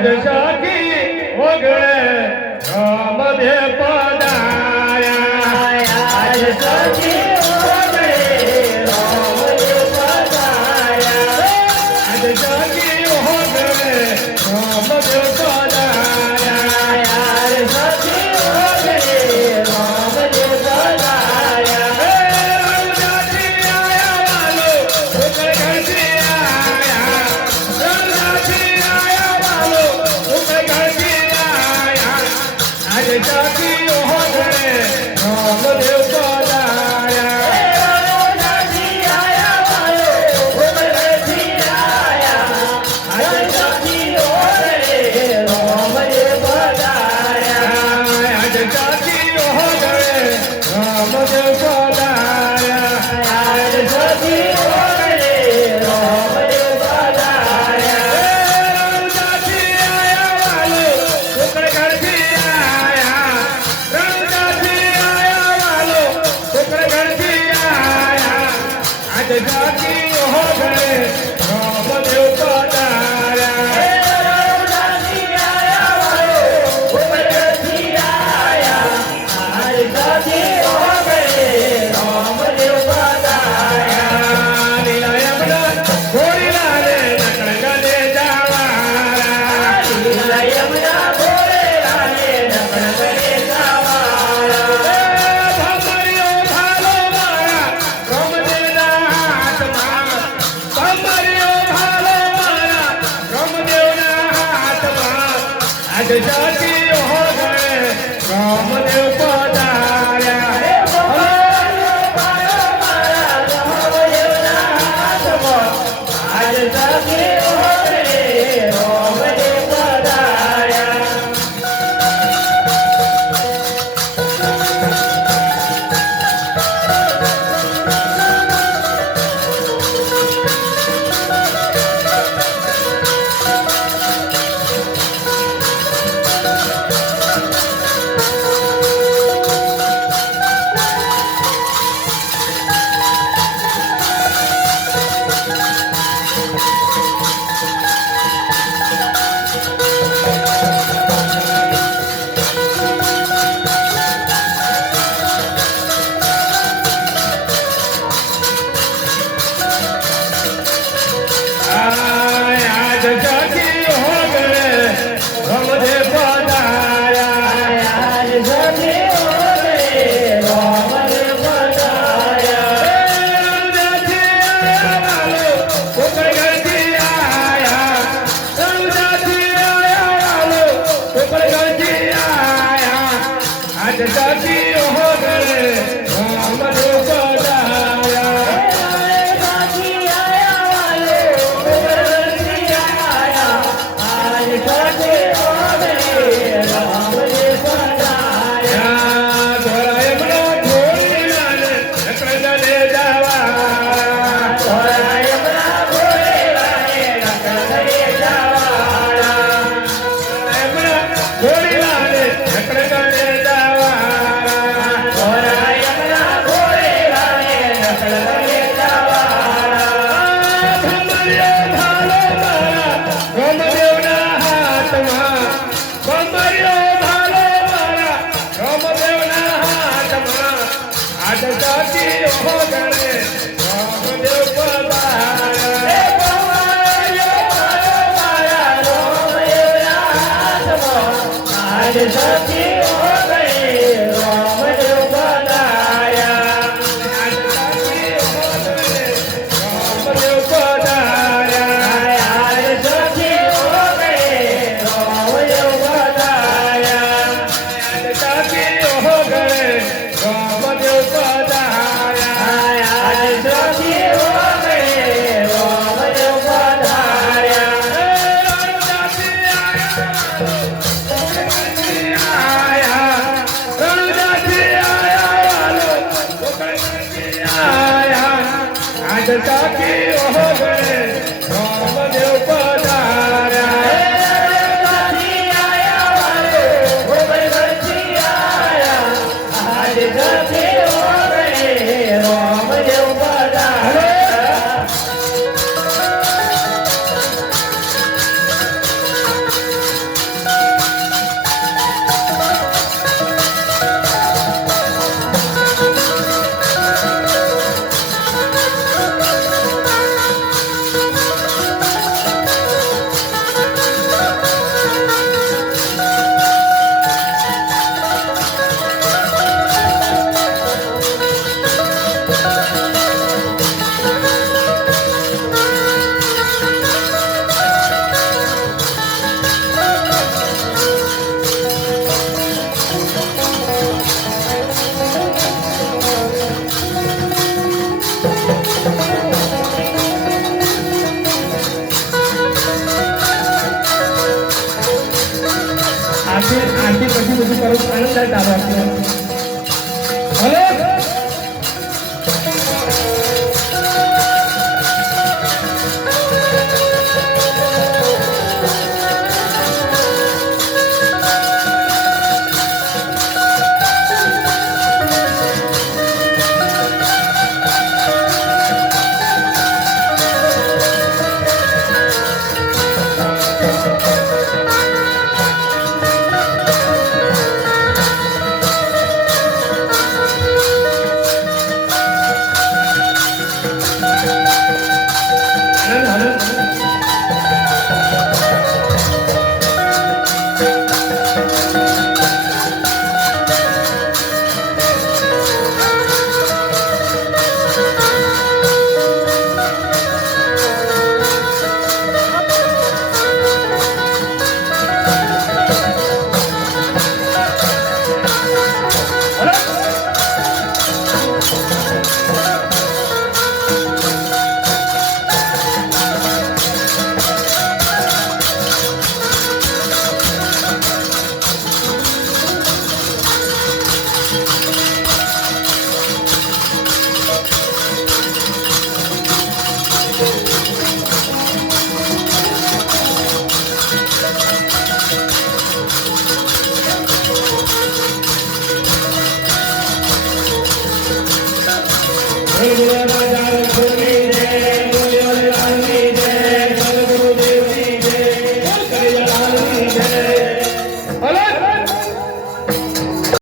आजशाकी वगळे रामदेव पधार्या आजशाकी वगळे रामदेव पधार्या आजशाकी वगळे रामदेव पधार्या आजशाकी वगळे रामदेव पधार्या रंगाची आया वालो उकळ घरची आया रंगाची आया वालो उकळ घरची आया आजशाकी वगळे रामदेव पधार्या रंगाची आया वालो उकळ घरची आया आजशाकी वगळे रामदेव पधार्या आजशाकी वगळे रामदेव पधार्या आजशाकी वगळे रामदेव पधार्या रंगाची आया वालो उकळ घरची आया रंगाची आया वालो उकळ घरची आया आजशाकी वगळे रामदेव पधार्या रंगाची आया वालो उकळ घरची आया आजशाकी वगळे रामदेव पधार्या लीला यमुना घोडीला रे नकळगले जावारा लीला यमुना घोडीला रे नकळगले जावारा भमरियो भालो मारा रामदेवना आत्मा भमरियो भालो मारा रामदेवना आत्मा आजशाकी वगळे रामदेव पधार्या भमरियो भालो मारा रामदेवना आत्मा आजशाकी वगळे रामदेव पधार्या आजशाकी वगळे रामदेव पधार्या आजशाकी वगळे रामदेव पधार्या रंगाची आया वालो उकळ घरची आया रंगाची आया वालो उकळ घरची आया आजशाकी वगळे रामदेव पधार्या रंगाची आया वालो उकळ घरची आया आजशाकी वगळे रामदेव पधार्या घोडा यमुना घोडीला रे नकळगले जावारा घोडा यमुना घोडीला रे नकळगले जावारा यमुना घोडीला रे नकळगले जावारा घोडा यमुना घोडीला रे नकळगले जावारा भमरियो भालो मारा रामदेवना आत्मा भमरियो भालो मारा रामदेवना आत्मा आजशाकी वगळे रामदेव पधार्या भमरियो भालो मारा रामदेवना आत्मा आजशाकी वगळे रामदेव पधार्या आजशाकी वगळे रामदेव पधार्या आजशाकी वगळे रामदेव पधार्या आजशाकी वगळे रामदेव पधार्या आजशाकी वगळे रामदेव पधार्या रंगाची आया रंगाची आया वालो उकळ घरची आया आजशाकी वगळे रामदेव पधार्या रंगाची आया वालो उकळ घरची आया आजशाकी वगळे रामदेव पधार्या करून आनंदात आलो हॅलो जय